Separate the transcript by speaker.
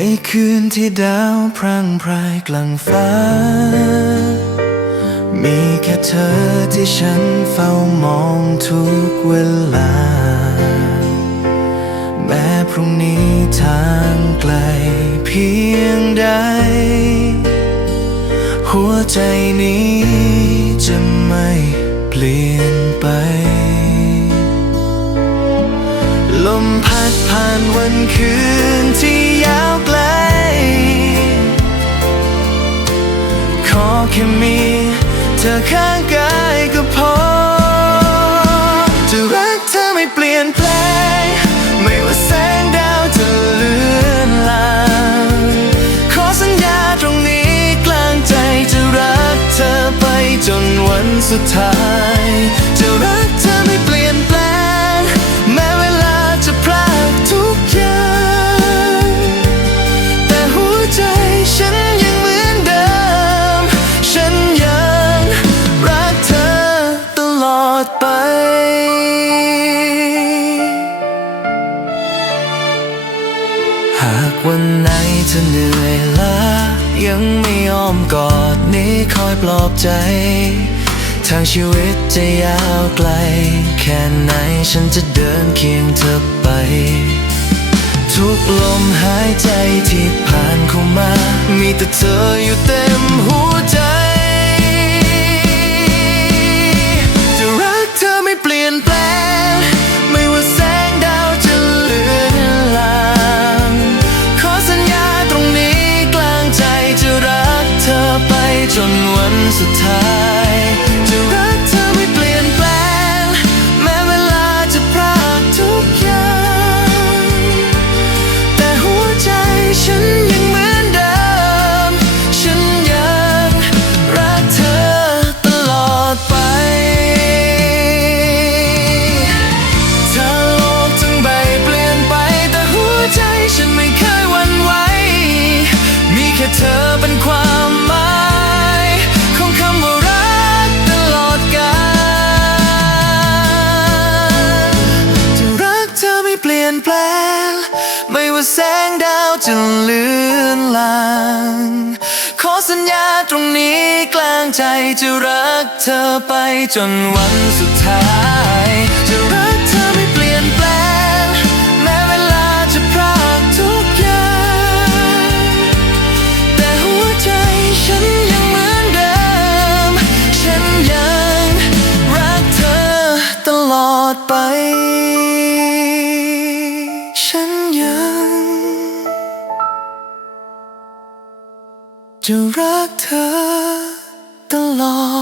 Speaker 1: ในคืนที่ดาวพรางพรายกลางฟ้า มีแค่เธอที่ฉันเฝ้ามองทุกเวลา แม้พรุ่งนี้ทางไกลเพียงใด หัวใจนี้จะไม่เปลี่ยนไป ลมพัดผ่านวันคืนที่ยาว ค่มี เธอข้างกายก็พอ จะรักเธอไม่เปลี่ยนแปลง ไม่ว่าแสงดาวจะเลือนลางขอสัญญาตรงนี้กลางใจจะรักเธอไปจนวันสุดท้าย ไป หากวันไหนเธอเหนื่อยล้ายังไม่ยอมกอดนี้คอยปลอบใจ ทางชีวิตจะยาวไกล แค่ไหนฉันจะเดินเคียงเธอไป ทุกลมหายใจที่ผ่านเข้ามา มีแต่เธออยู่เต็มหัว แค่เธอเป็นความหมายของคำว่ารักตลอดกาลจะรักเธอไม่เปลี่ยนแปลง ไม่ว่าแสงดาวจะเลือนลางขอสัญญาตรงนี้กลางใจจะรักเธอไปจนวันสุดท้าย อดไป ฉันยัง จะรักเธอตลอด